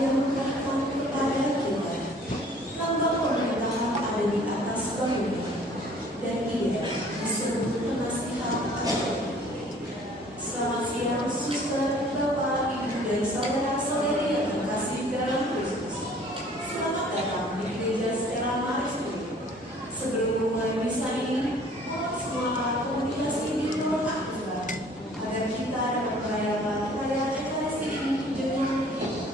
yang menggerakkan kepada kita. Lambang pemerintahan ada di atas pemerintah, dan ia disebut penasihat agama. Selamat siang, suster, bapak, ibu, dan saudara-saudari yang terkasih dalam Kristus. Selamat datang di Gereja Stella Maris. Sebelum mulai misa ini, mohon semua komunikasi di ruang akbar agar kita dapat merayakan perayaan Ekaristi ini dengan kita.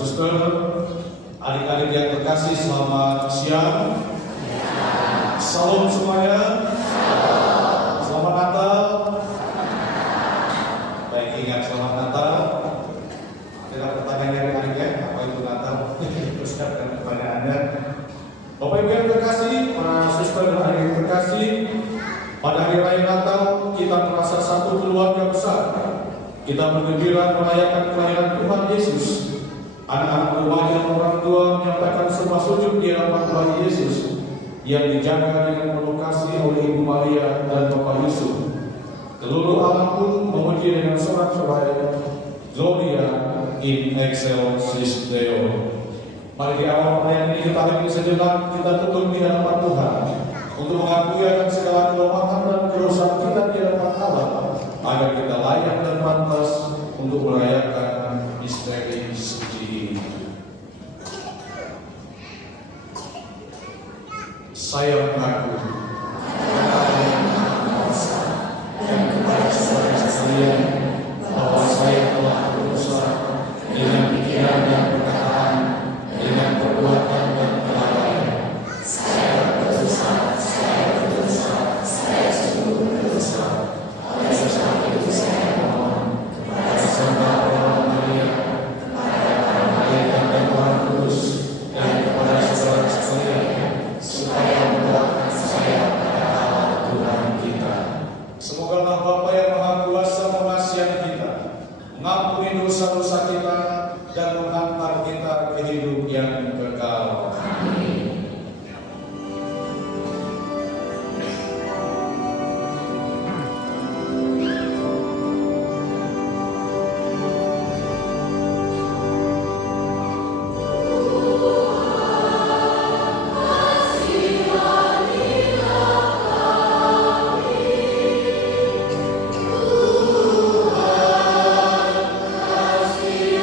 suster, adik-adik yang terkasih, selamat siang. Salam semuanya. Selamat Natal. Baik, ingat selamat Natal. Ada pertanyaan dari adik ya, apa itu Natal? Persiapkan pertanyaannya. Bapak Ibu yang terkasih, para suster dan adik yang terkasih, pada hari raya Natal kita merasa satu keluarga besar. Kita bergembira merayakan kelahiran Tuhan Yesus. Anak-anak remaja dan orang tua menyampaikan semua sujud di hadapan Tuhan Yesus yang dijaga dengan penuh kasih oleh Ibu Maria dan Bapak Yusuf. Seluruh alam pun memuji dengan sorak-sorai, Gloria in excelsis Deo. Mari di awal perayaan ini kita lagi sejenak, kita tutup di hadapan Tuhan untuk mengakui akan segala kelemahan dan kedosan kita di hadapan Allah, agar kita layak dan pantas untuk merayakan misteri suci ini. Saya mengaku dan kepada saudara sekalian bahwa saya telah berdosa dengan pikiran dan perkataan, dengan perbuatan dan kelalaian. Saya berdosa, saya sungguh berdosa. Oleh sebab itu saya mohon kepada Santa Maria, kepada para malaikat dan Roh Kudus, dan kepada saudara sekalian, supaya mendoakan saya pada Allah Tuhan kita. Semoga Allah Bapa yang Maha Kuasa mengasihi kita, mengampuni dosa-dosa kita, dan menghantar kita ke hidup yang kekal. Amin. Kasih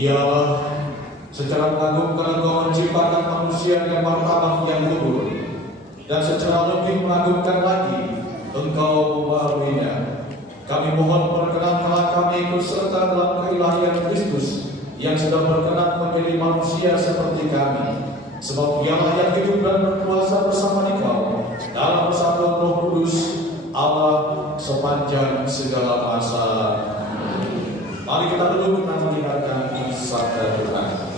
Ialah secara mengagumkan Engkau menciptakan manusia yang martabat yang luhur, dan secara lebih mengagumkan lagi Engkau membaharuinya. Kami mohon perkenankanlah kami ikut serta dalam keilahian Kristus yang sudah berkenan menjadi manusia seperti kami, sebab Dialah yang hidup dan berkuasa bersama Engkau dalam persatuan Roh Kudus Allah sepanjang segala masa. Mari kita duduk dan mendengarkan sabda Tuhan.